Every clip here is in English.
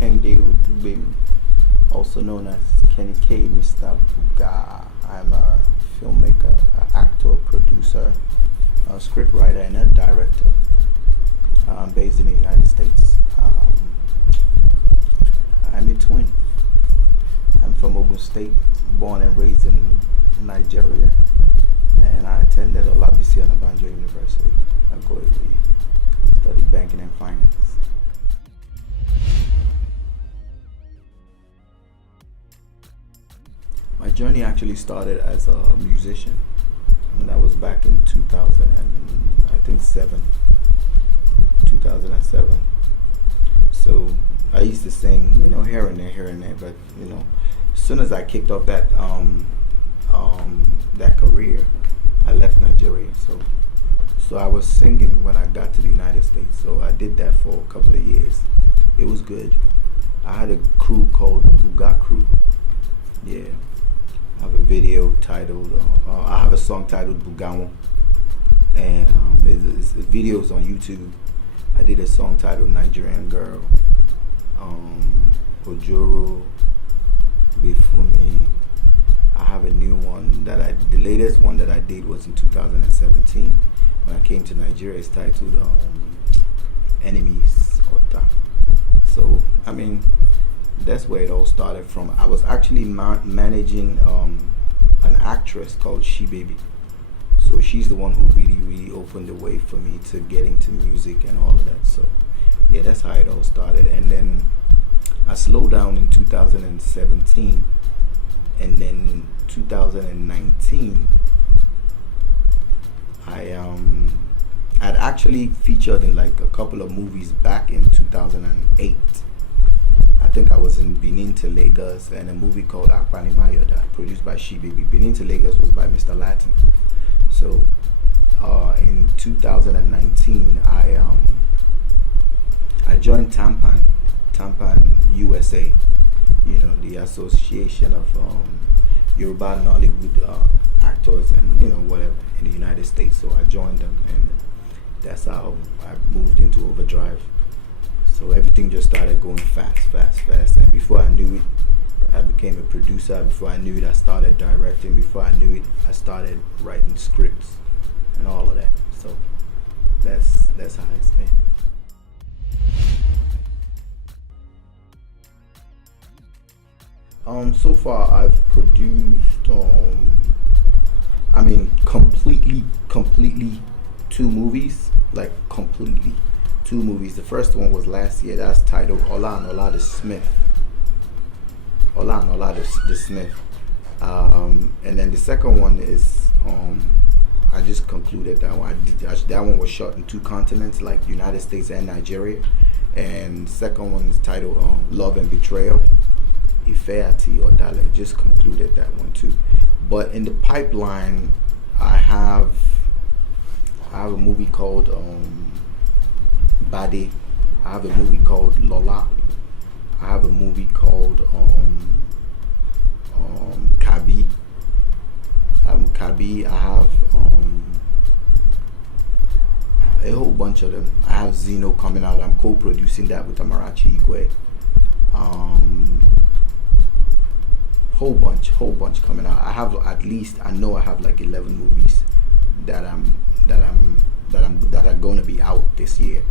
Kenny Odugbemi, also known as Kenny K, Mr. Buga. I'm a filmmaker, actor, producer, a scriptwriter, and a director. I'm based in the United States. I'm a twin. I'm from Ogun State, born and raised in Nigeria, and I attended Olabisi Anabanjo University. I studied banking and finance. My journey actually started as a musician, and that was back in 2007. So I used to sing, here and there, but as soon as I kicked off that that career, I left Nigeria. So I was singing when I got to the United States. So I did that for a couple of years. It was good. I had a crew called the Buga Crew. Yeah. I have a video titled, I have a song titled Bugawo. And it's videos on YouTube. I did a song titled Nigerian Girl. Ojoro, Bifumi. I have a new one the latest one that I did was in 2017 when I came to Nigeria. It's titled Enemies Ota. So, that's where it all started from. I was actually managing an actress called She Baby. So she's the one who really opened the way for me to get into music and all of that. So yeah, that's how it all started. And then I slowed down in 2017, and then 2019 I'd actually featured in like a couple of movies back in 2008. I think I was in Benin to Lagos, and a movie called Akpanimayoda, produced by She Baby. Benin to Lagos was by Mr. Latin. So in 2019, I joined Tampan USA, the Association of Yoruba Nollywood Actors and whatever in the United States. So I joined them, and that's how I moved into Overdrive. So everything just started going fast. And before I knew it, I became a producer. Before I knew it, I started directing. Before I knew it, I started writing scripts and all of that. So that's how it's been. So far I've produced completely two movies. Like completely two movies. The first one was last year. That's titled Ola and Ola the Smith. Ola and Ola the Smith. And then the second one is I just concluded that one. That one was shot in two continents, like United States and Nigeria. And the second one is titled Love and Betrayal. Ifeati or Dale. Just concluded that one too. But in the pipeline, I have a movie called Bade. I have a movie called Lola. I have a movie called Kabi. Kabi. I have a whole bunch of them. I have Zeno coming out. I'm co-producing that with Amarachi Igwe. Whole bunch coming out. I have I know I have like 11 movies that are going to be out this year.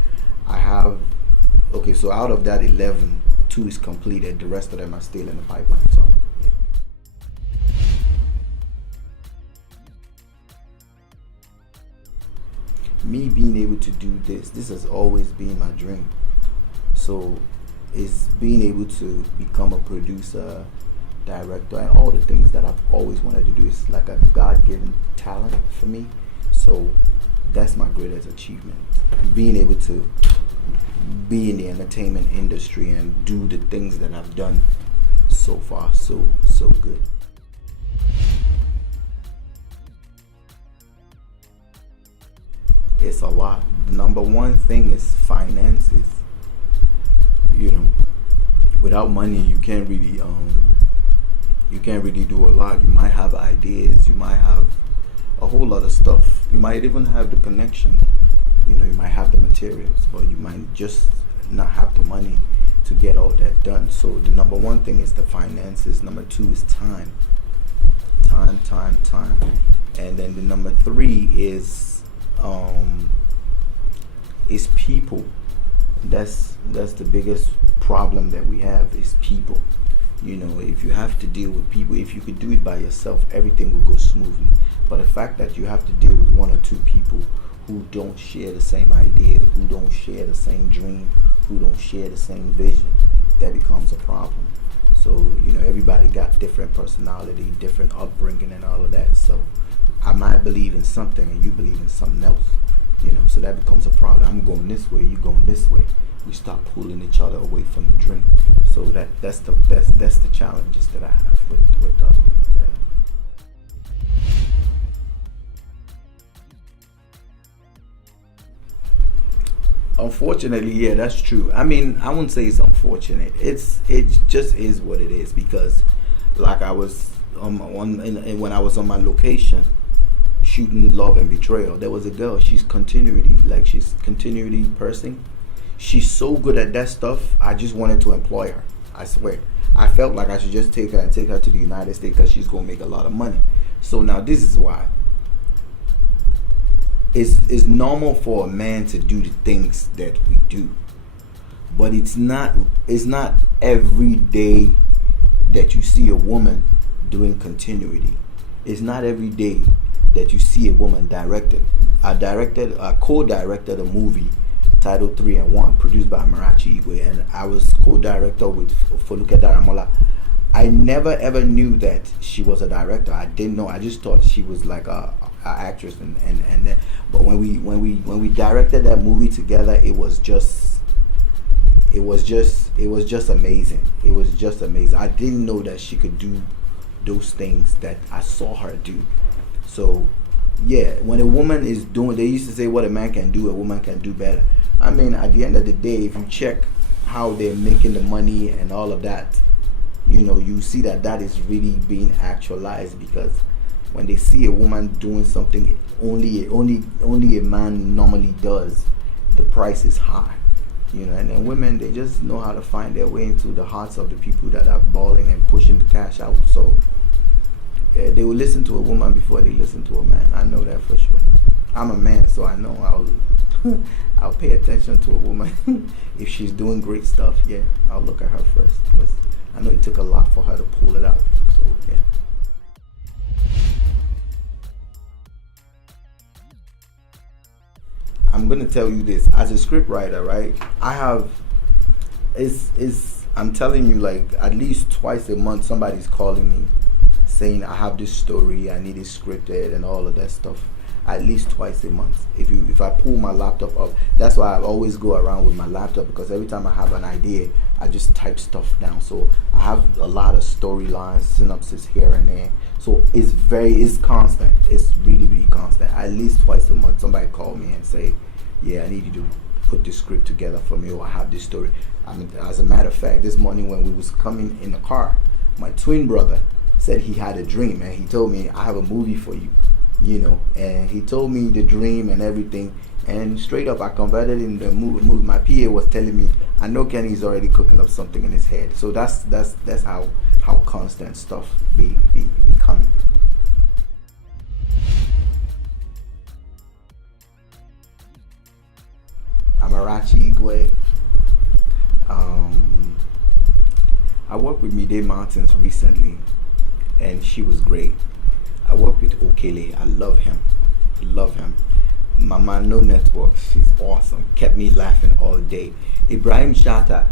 So out of that 11, 2 is completed. The rest of them are still in the pipeline. So yeah. Me being able to do this has always been my dream. So it's being able to become a producer, director, and all the things that I've always wanted to do. Is like a God-given talent for me. So that's my greatest achievement. Being able to be in the entertainment industry and do the things that I've done so far. So good. It's a lot. The number one thing is finances. Without money, you can't really do a lot. You might have ideas. You might have a whole lot of stuff. You might even have the connection. You might have the materials, but you might just not have the money to get all that done. So the number one thing is the finances. Number two is time. Time. And then the number three is people. That's the biggest problem that we have is people. You know, if you have to deal with people, if you could do it by yourself, everything will go smoothly. But the fact that you have to deal with one or two people who don't share the same idea, who don't share the same dream, who don't share the same vision, that becomes a problem. So, you know, everybody got different personality, different upbringing and all of that. So I might believe in something and you believe in something else. You know, so that becomes a problem. I'm going this way, you going this way. We start pulling each other away from the dream. So that's the challenges that I have with yeah. Unfortunately, yeah, that's true. I mean, I wouldn't say it's unfortunate. It just is what it is, because like I was when I was on my location shooting Love and Betrayal, there was a girl. She's continuity person. She's so good at that stuff. I just wanted to employ her. I swear. I felt like I should just take her to the United States because she's gonna make a lot of money. So now this is why. It's normal for a man to do the things that we do, but it's not every day that you see a woman doing continuity. It's not every day that you see a woman directed. I co-directed a movie titled 3 and 1, produced by Marachi Igwe, and I was co-director with Foluke Daramola. I never ever knew that she was a director. I didn't know. I just thought she was like a actress, and then, but when we directed that movie together, it was just amazing. It was just amazing. I didn't know that she could do those things that I saw her do. So yeah, when a woman is doing, they used to say what a man can do, a woman can do better. I mean, at the end of the day, if you check how they're making the money and all of that, you know, you see that is really being actualized, because when they see a woman doing something only a man normally does, the price is high. You know, and then women, they just know how to find their way into the hearts of the people that are balling and pushing the cash out. So yeah, they will listen to a woman before they listen to a man. I know that for sure. I'm a man, so I know I'll pay attention to a woman. If she's doing great stuff, yeah, I'll look at her first, because I know it took a lot for her to pull it out. So yeah. I'm gonna tell you this, as a script writer, right? I have I'm telling you, like, at least twice a month somebody's calling me saying I have this story, I need it scripted and all of that stuff. At least twice a month. If I pull my laptop up, that's why I always go around with my laptop, because every time I have an idea, I just type stuff down. So I have a lot of storylines, synopsis here and there. So it's constant. It's really, really constant. At least twice a month, somebody call me and say, yeah, I need you to put this script together for me, or I have this story. I mean, as a matter of fact, this morning when we was coming in the car, my twin brother said he had a dream, and he told me, I have a movie for you. You know, and he told me the dream and everything, and straight up I converted in the movie. My PA was telling me, I know Kenny's already cooking up something in his head. So that's how constant stuff be coming. Amarachi Igwe. I worked with Mide Martins recently, and she was great. I work with Okele. I love him. Mama No Network. She's awesome. Kept me laughing all day. Ibrahim Shatta.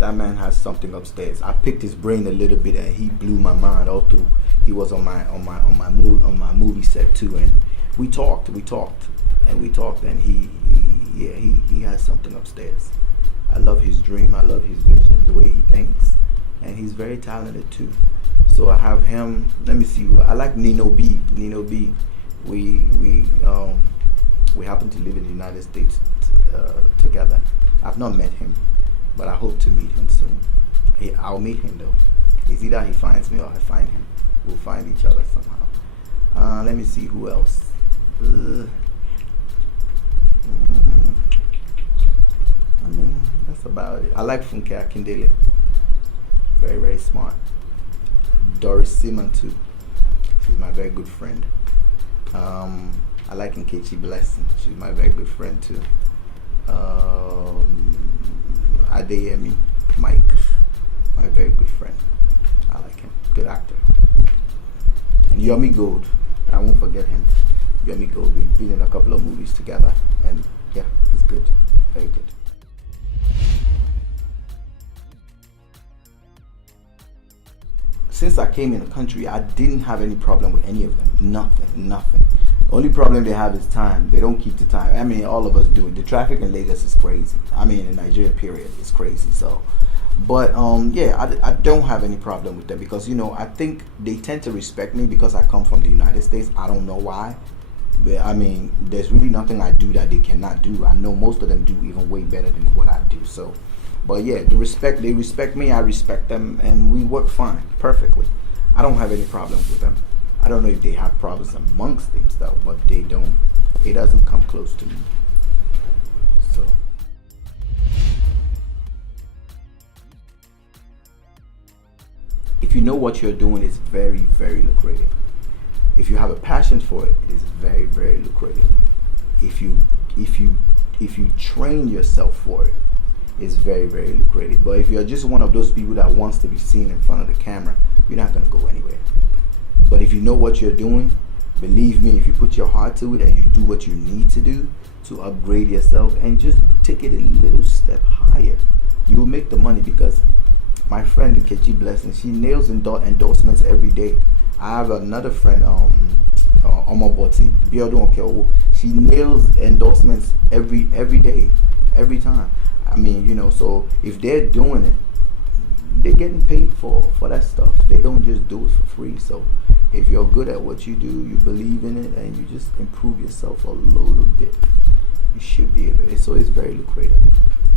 That man has something upstairs. I picked his brain a little bit, and he blew my mind all through. He was on my movie set too, and we talked, and he has something upstairs. I love his dream. I love his vision, the way he thinks, and he's very talented too. So I have him. Let me see who I like. Nino B. We happen to live in the United States together. I've not met him, but I hope to meet him soon. I'll meet him though. It's either he finds me or I find him. We'll find each other somehow. Let me see who else. I mean, that's about about it. I like Funke Akindele. Very, very smart. Doris Seaman too. She's my very good friend. I like Nkechi Blessing. She's my very good friend too. Adeyemi Mike, my very good friend. I like him. Good actor. And Yomi Gold. I won't forget him. Yomi Gold. We've been in a couple of movies together, and yeah, he's good. Very good. Since I came in the country, I didn't have any problem with any of them. Nothing. Only problem they have is time. They don't keep the time. I mean, all of us do it. The traffic in Lagos is crazy. I mean, in Nigeria, period, it's crazy. So, but yeah, I don't have any problem with them because, you know, I think they tend to respect me because I come from the United States. I don't know why. But I mean, there's really nothing I do that they cannot do. I know most of them do even way better than what I do. So, but yeah, they respect me, I respect them, and we work fine, perfectly. I don't have any problems with them. I don't know if they have problems amongst themselves, but they don't. It doesn't come close to me. So. If you know what you're doing, it's very, very lucrative. If you have a passion for it, it is very, very lucrative. If you train yourself for it, it's very, very lucrative. But if you're just one of those people that wants to be seen in front of the camera, you're not going to go anywhere. But if you know what you're doing, believe me, if you put your heart to it and you do what you need to do to upgrade yourself and just take it a little step higher, you will make the money. Because my friend Nkechi Blessing, she nails endorsements every day. I have another friend, Omoboti, Biodun Okeowo. She nails endorsements every day, every time. I mean, you know, so if they're doing it, they're getting paid for that stuff. They don't just do it for free. So if you're good at what you do, you believe in it, and you just improve yourself a little bit, you should be able to. So it's very lucrative.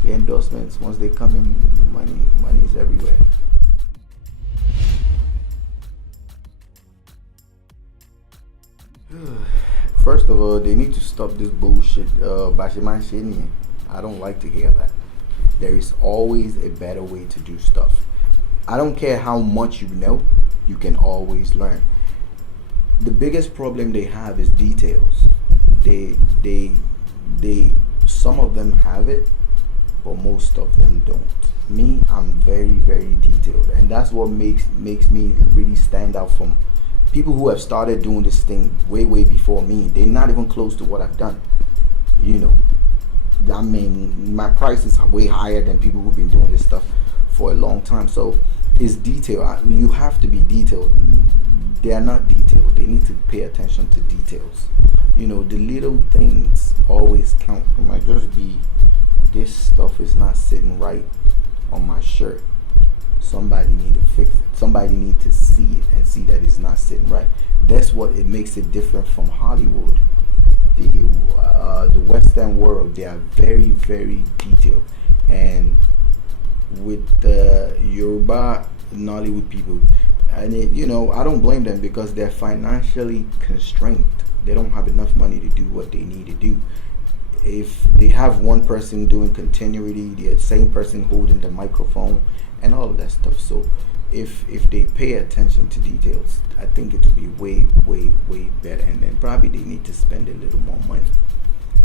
The endorsements, once they come in, money is everywhere. First of all, they need to stop this bullshit. I don't like to hear that. There is always a better way to do stuff. I don't care how much you know, you can always learn. The biggest problem they have is details. They some of them have it, but most of them don't. Me, I'm very, very detailed, and that's what makes me really stand out from people who have started doing this thing way before me. They're not even close to what I've done. You know, I mean, my price is way higher than people who've been doing this stuff for a long time. So it's detail. You have to be detailed. They are not detailed. They need to pay attention to details. You know, the little things always count. It might just be, this stuff is not sitting right on my shirt. Somebody need to fix it. Somebody need to see it and see that it's not sitting right. That's what it makes it different from Hollywood. The Western world, they are very, very detailed. And with the Yoruba Nollywood people, and you know, I don't blame them because they're financially constrained. They don't have enough money to do what they need to do. If they have one person doing continuity, the same person holding the microphone and all of that stuff. So if they pay attention to details, I think it will be way better. And then probably they need to spend a little more money.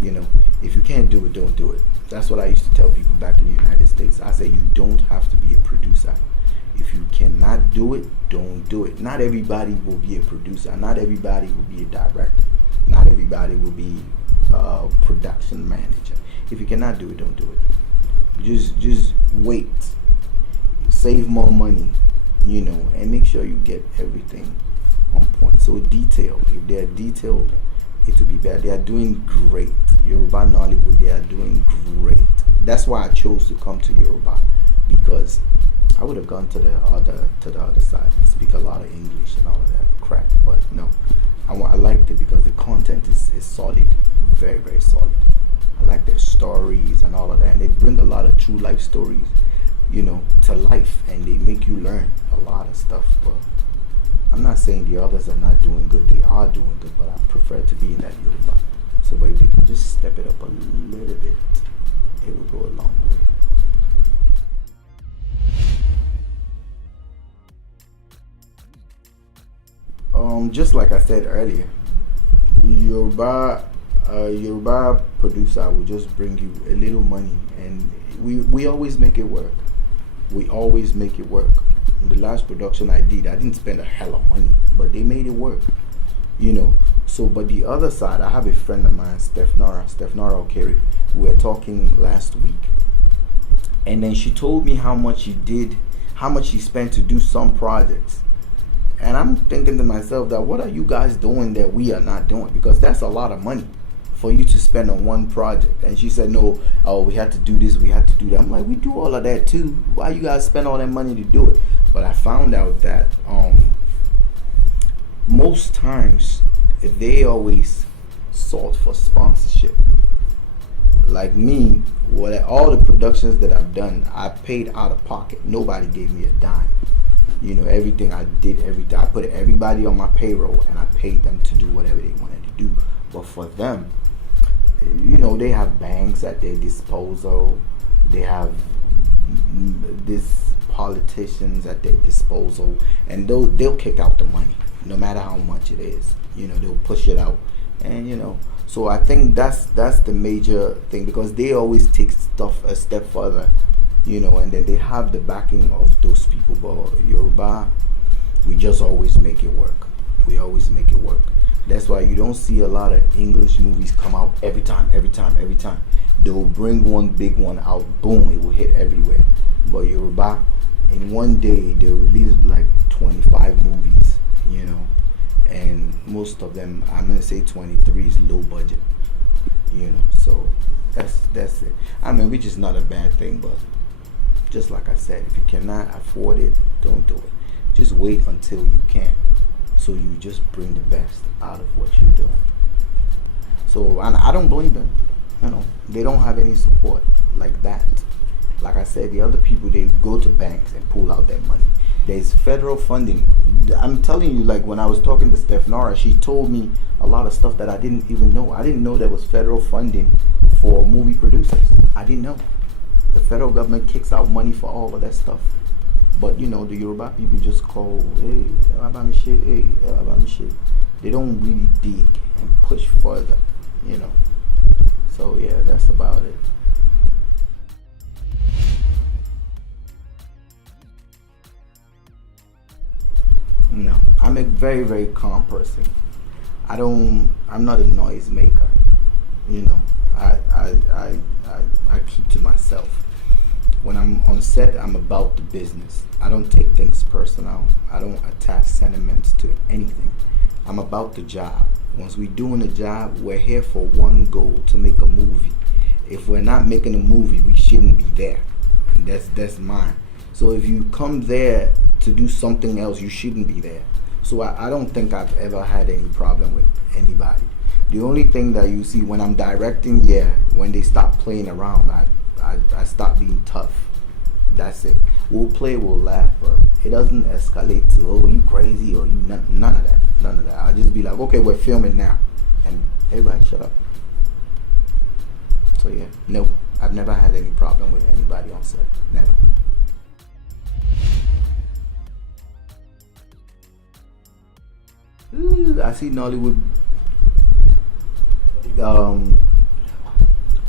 You know, if you can't do it, don't do it. That's what I used to tell people back in the United States. I say you don't have to be a producer. If you cannot do it, don't do it. Not everybody will be a producer. Not everybody will be a director. Not everybody will be a production manager. If you cannot do it, don't do it. Just wait. Save more money, you know, and make sure you get everything on point. So detail. If they're detailed, it will be better. They are doing great. Yoruba Nollywood, they are doing great. That's why I chose to come to Yoruba, because I would have gone to the other side and speak a lot of English and all of that crap. But no, I liked it because the content is solid, very, very solid. I like their stories and all of that, and they bring a lot of true life stories, you know, to life, and they make you learn a lot of stuff. But I'm not saying the others are not doing good. They are doing good, but I prefer to be in that Yoruba. So if they can just step it up a little bit, it will go a long way. just like I said earlier, Yoruba producer will just bring you a little money, and we always make it work. We always make it work. In the last production I didn't spend a hell of money, but they made it work. So, but the other side, I have a friend of mine, Steph Nora Okere. We were talking last week, and then she told me how much she spent to do some projects. And I'm thinking to myself that what are you guys doing that we are not doing? Because that's a lot of money for you to spend on one project. And she said, no, we had to do this, we had to do that. I'm like, we do all of that too. Why you guys spend all that money to do it? But I found out that most times they always sought for sponsorship. Like me, all the productions that I've done, I paid out of pocket. Nobody gave me a dime. Everything I did, I put everybody on my payroll, and I paid them to do whatever they wanted to do. But for them, they have banks at their disposal. They have these politicians at their disposal, and they'll kick out the money, no matter how much it is. They'll push it out, and So I think that's the major thing, because they always take stuff a step further. And then they have the backing of those people. But Yoruba, we just always make it work. We always make it work. That's why you don't see a lot of English movies come out every time. They'll bring one big one out, boom, it will hit everywhere. But Yoruba, in one day, they'll release like 25 movies, and most of them, I'm going to say 23 is low budget, so that's it. Which is not a bad thing, but just like I said, if you cannot afford it, don't do it. Just wait until you can, so you just bring the best out of what you're doing. So, and I don't blame them. They don't have any support like that. Like I said, the other people, they go to banks and pull out their money. There's federal funding. I'm telling you, like when I was talking to Steph Nora, she told me a lot of stuff that I didn't even know. I didn't know there was federal funding for movie producers. I didn't know. The federal government kicks out money for all of that stuff. But the Yoruba people just call, hey, Abamishi, hey, Abamishi. They don't really dig and push further, So yeah, that's about it. No, I'm a very, very calm person. I'm not a noise maker. I keep to myself. When I'm on set, I'm about the business. I don't take things personal. I don't attach sentiments to anything. I'm about the job. Once we're doing a job, we're here for one goal, to make a movie. If we're not making a movie, we shouldn't be there. That's mine. So if you come there to do something else, you shouldn't be there. So I don't think I've ever had any problem with anybody. The only thing that you see when I'm directing, when they stop playing around, I stop being tough. That's it. We'll play, we'll laugh, but it doesn't escalate to, oh, you crazy, or you none of that. I'll just be like, okay, we're filming now, and everybody shut up. So yeah, no, I've never had any problem with anybody on set. Never. I see Nollywood.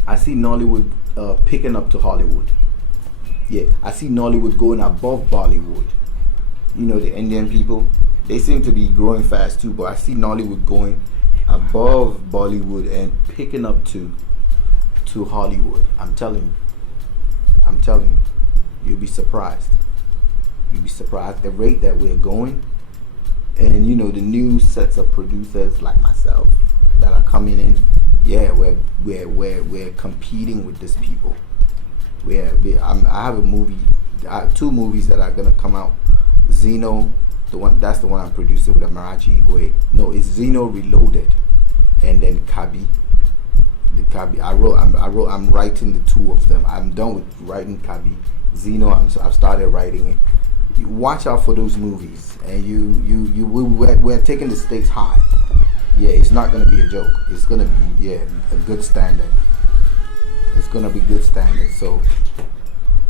I see Nollywood picking up to Hollywood. Yeah, I see Nollywood going above Bollywood. The Indian people, they seem to be growing fast too, but I see Nollywood going above Bollywood and picking up to Hollywood. I'm telling you, you'll be surprised. You'll be surprised the rate that we're going. And the new sets of producers like myself that are coming in, we're competing with these people. I have a movie, two movies that are gonna come out. Zeno, that's the one I'm producing with Amarachi Igwe. No, it's Zeno Reloaded, and then Kabi. I'm writing the two of them. I'm done with writing Kabi. Zeno, I've started writing it. You watch out for those movies, and we're taking the stakes high. Yeah, it's not gonna be a joke. It's gonna be a good standard. It's gonna be good standard. So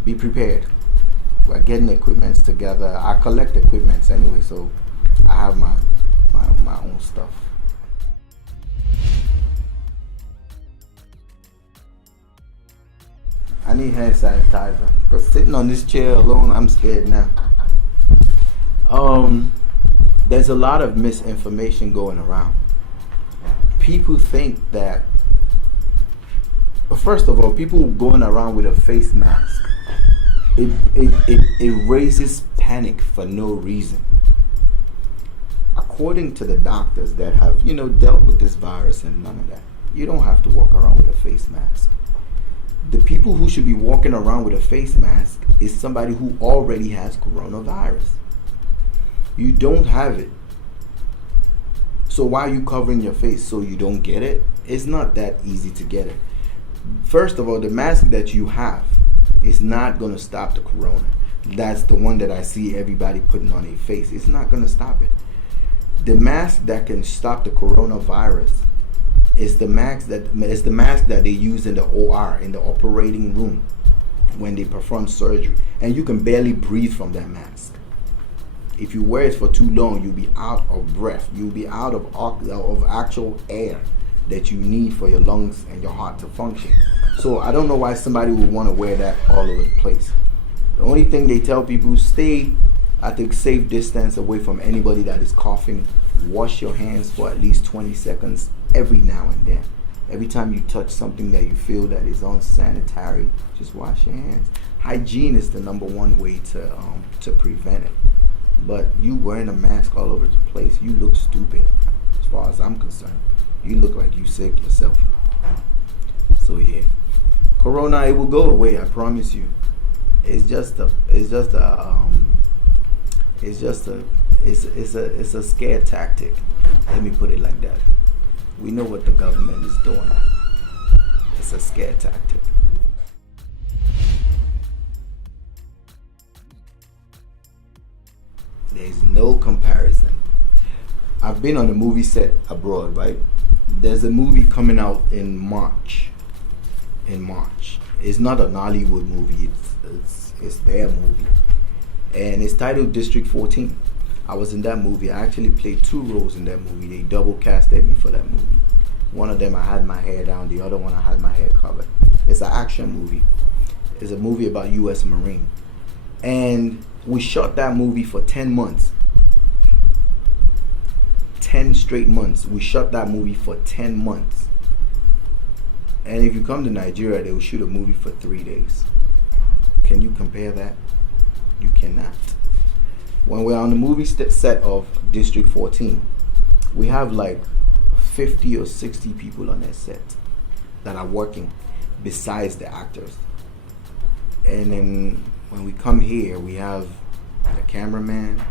be prepared. We're getting equipments together. I collect equipments anyway, so I have my own stuff. I need hand sanitizer because sitting on this chair alone, I'm scared now. There's a lot of misinformation going around. People think that, first of all, people going around with a face mask, it raises panic for no reason. According to the doctors that have, dealt with this virus and none of that, you don't have to walk around with a face mask. The people who should be walking around with a face mask is somebody who already has coronavirus. You don't have it. So why are you covering your face? So you don't get it? It's not that easy to get it. First of all, the mask that you have is not going to stop the corona. That's the one that I see everybody putting on their face. It's not going to stop it. The mask that can stop the coronavirus is the mask that they use in the OR, in the operating room, when they perform surgery. And you can barely breathe from that mask. If you wear it for too long, you'll be out of breath. You'll be out of actual air that you need for your lungs and your heart to function. So I don't know why somebody would want to wear that all over the place. The only thing they tell people is stay at a safe distance away from anybody that is coughing. Wash your hands for at least 20 seconds every now and then. Every time you touch something that you feel that is unsanitary, just wash your hands. Hygiene is the number one way to prevent it. But you wearing a mask all over the place, you look stupid as far as I'm concerned. You look like you sick yourself. So yeah, corona, it will go away, I promise you. It's a scare tactic. Let me put it like that. We know what the government is doing. It's a scare tactic. There's no comparison. I've been on a movie set abroad, right? There's a movie coming out in March. It's not a Nollywood movie. It's their movie, and it's titled District 14. I was in that movie. I actually played 2 roles in that movie. They double casted me for that movie. One of them I had my hair down. The other one I had my hair covered. It's an action movie. It's a movie about U.S. Marine, and we shot that movie for 10 months. 10 straight months. We shot that movie for 10 months. And if you come to Nigeria, they will shoot a movie for 3 days. Can you compare that? You cannot. When we're on the movie set of District 14, we have like 50 or 60 people on that set that are working besides the actors. And then when we come here, we have the cameraman.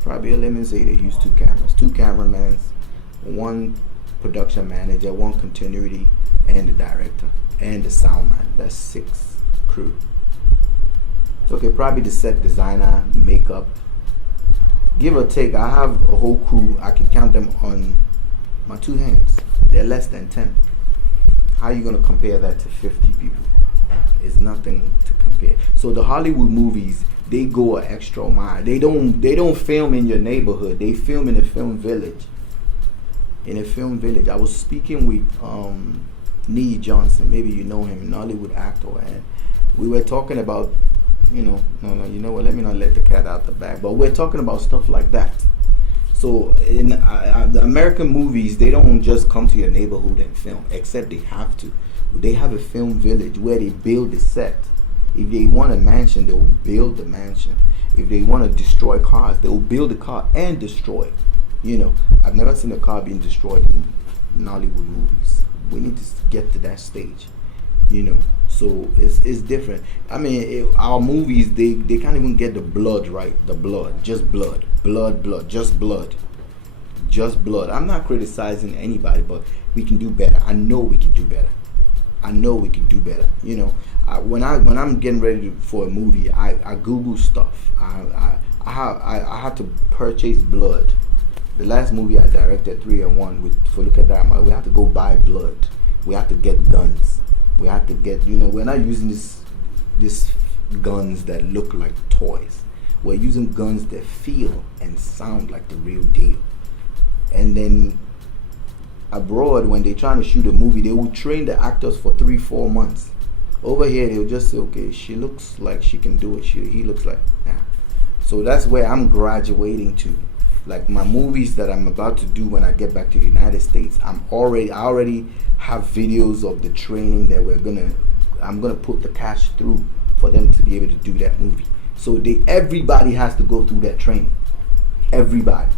Probably let me say they use 2 cameras, 2 cameramans, 1 production manager, 1 continuity, and the director, and the sound man. That's 6 crew. Okay, probably the set designer, makeup. Give or take, I have a whole crew. I can count them on my 2 hands. They're less than 10. How are you going to compare that to 50 people? It's nothing to compare. So the Hollywood movies, they go an extra mile. They don't film in your neighborhood. They film in a film village. In a film village. I was speaking with Nee Johnson. Maybe you know him, Nollywood Actor, and we were talking about, you know what? Let me not let the cat out the bag. But we're talking about stuff like that. So in the American movies, they don't just come to your neighborhood and film, except they have to. They have a film village where they build the set. If they want a mansion, they will build the mansion. If they want to destroy cars, they will build a car and destroy it. I've never seen a car being destroyed in Nollywood movies. We need to get to that stage. So it's different. I mean, our movies, they can't even get the blood right. The blood, just blood, just blood, just blood. I'm not criticizing anybody, but we can do better. I know we can do better. When I'm getting ready for a movie, I Google stuff. I have to purchase blood. The last movie I directed, 3-in-1 with Look at That, we have to go buy blood. We have to get guns. We have to get, we're not using this guns that look like toys. We're using guns that feel and sound like the real deal. And then abroad, when they're trying to shoot a movie, they will train the actors for 3-4 months. Over here, they'll just say, okay, she looks like she can do it. He looks like, nah. So that's where I'm graduating to. Like my movies that I'm about to do when I get back to the United States, I already have videos of the training that I'm gonna put the cash through for them to be able to do that movie. So everybody has to go through that training. Everybody.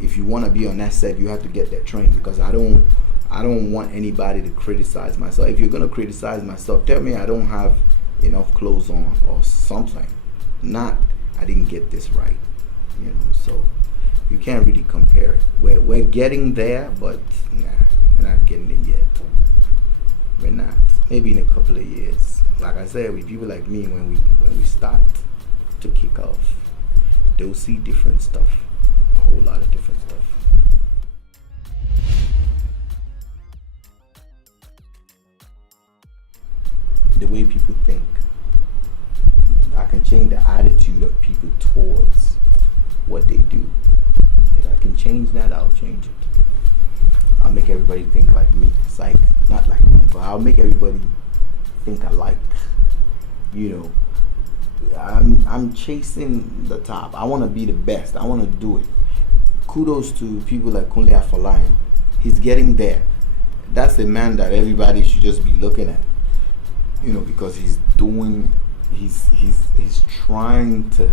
If you want to be on that set, you have to get that training, because I don't want anybody to criticize myself. If you're gonna criticize myself, tell me I don't have enough clothes on or something. Not I didn't get this right. So you can't really compare it. We're getting there, but nah, we're not getting it yet. We're not. Maybe in a couple of years. Like I said, with people like me, when we start to kick off, they'll see different stuff. A whole lot of different stuff. The way people think. I can change the attitude of people towards what they do. If I can change that, I'll change it. I'll make everybody think like me. It's like, not like me, but I'll make everybody think alike. I'm chasing the top. I want to be the best. I want to do it. Kudos to people like Kunle Afolayan. He's getting there. That's the man that everybody should just be looking at. Because he's trying to,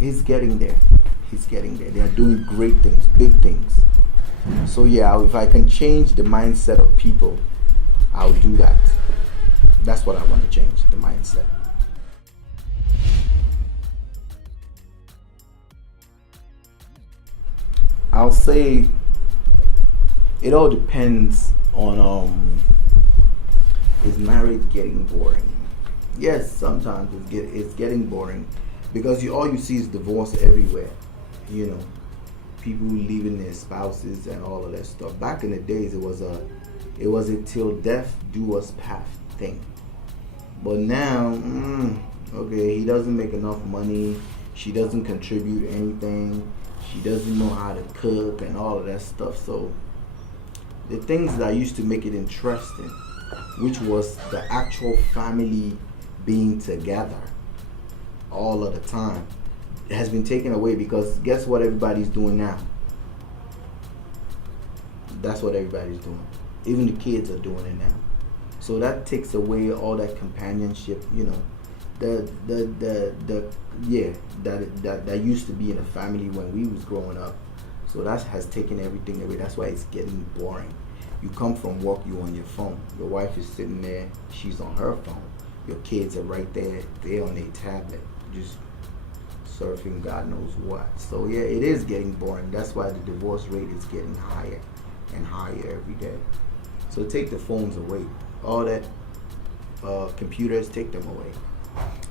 he's getting there. He's getting there. They are doing great things, big things. So yeah, if I can change the mindset of people, I'll do that. That's what I want to change, the mindset. I'll say it all depends on is marriage getting boring? Yes, sometimes it's getting boring, because all you see is divorce everywhere. People leaving their spouses and all of that stuff. Back in the days, it was a till death do us part thing. But now, okay, he doesn't make enough money. She doesn't contribute anything. She doesn't know how to cook and all of that stuff. So the things that used to make it interesting, which was the actual family being together all of the time, has been taken away, because guess what everybody's doing now? That's what everybody's doing. Even the kids are doing it now. So that takes away all that companionship, that used to be in a family when we was growing up. So that has taken everything away. That's why it's getting boring. You come from work, you're on your phone. Your wife is sitting there, she's on her phone. Your kids are right there, they're on their tablet, just surfing God knows what. So yeah, it is getting boring. That's why the divorce rate is getting higher and higher every day. So take the phones away. All that computers, take them away.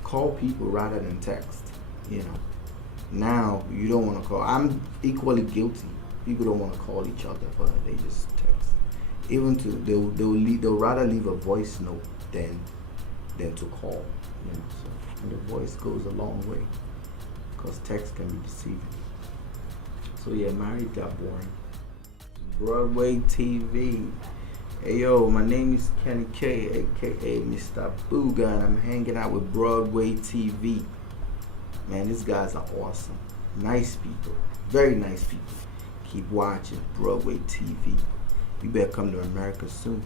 Call people rather than text. Now you don't want to call. I'm equally guilty. People don't want to call each other, but they just text. Even they'll rather leave a voice note than to call. So, and the voice goes a long way, because text can be deceiving. So yeah, marriage got boring. Broadway TV. Hey yo, my name is Kenny K, aka Mr. Booga, and I'm hanging out with Broadway TV. Man, these guys are awesome. Nice people. Very nice people. Keep watching Broadway TV. You better come to America soon.